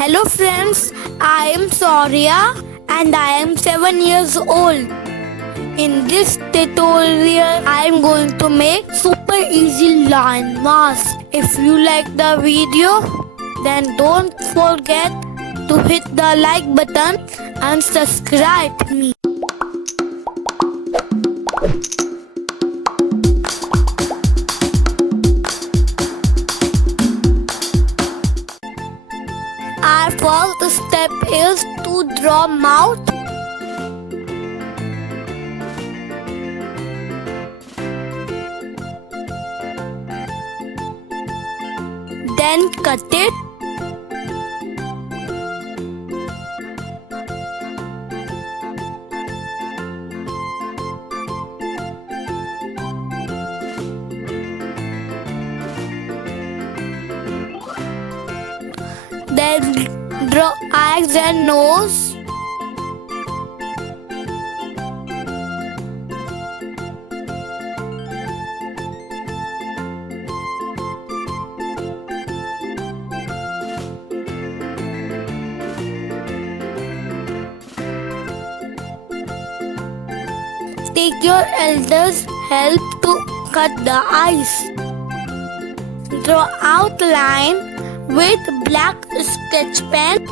Hello friends, I am Soria and I am 7 years old. In this tutorial, I am going to make super easy lion mask. If you like the video, then don't forget to hit the like button and subscribe me. Our first step is to draw mouth. Then cut it. Then draw eyes and nose. Take your elder's help to cut the eyes. Draw outline with black sketch pen.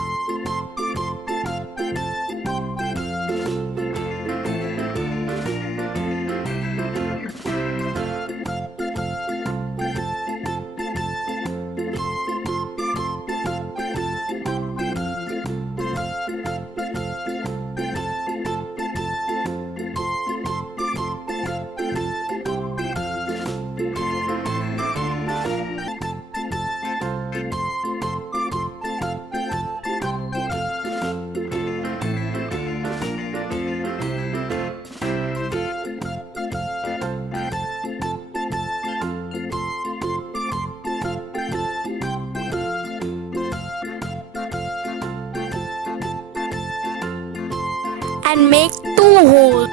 And make 2 holes.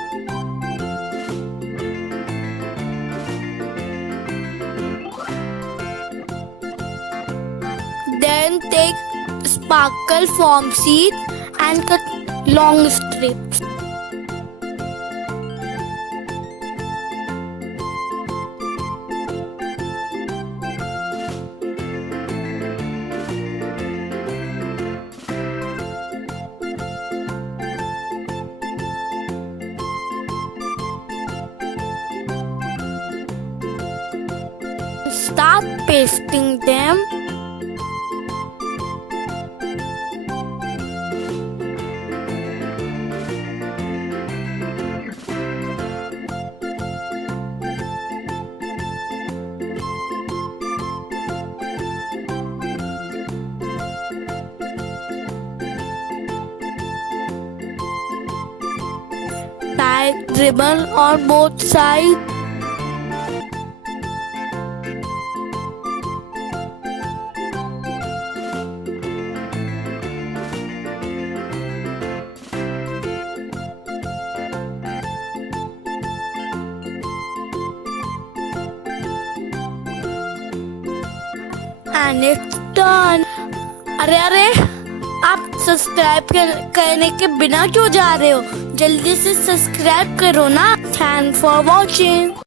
Then take sparkle foam sheet and cut long strips. Start pasting them. Tie ribbon on both sides. And it's done. अरे आप subscribe करने के बिना क्यों जा रहे हो? जल्दी से सब्सक्राइब करो ना. Thanks for watching.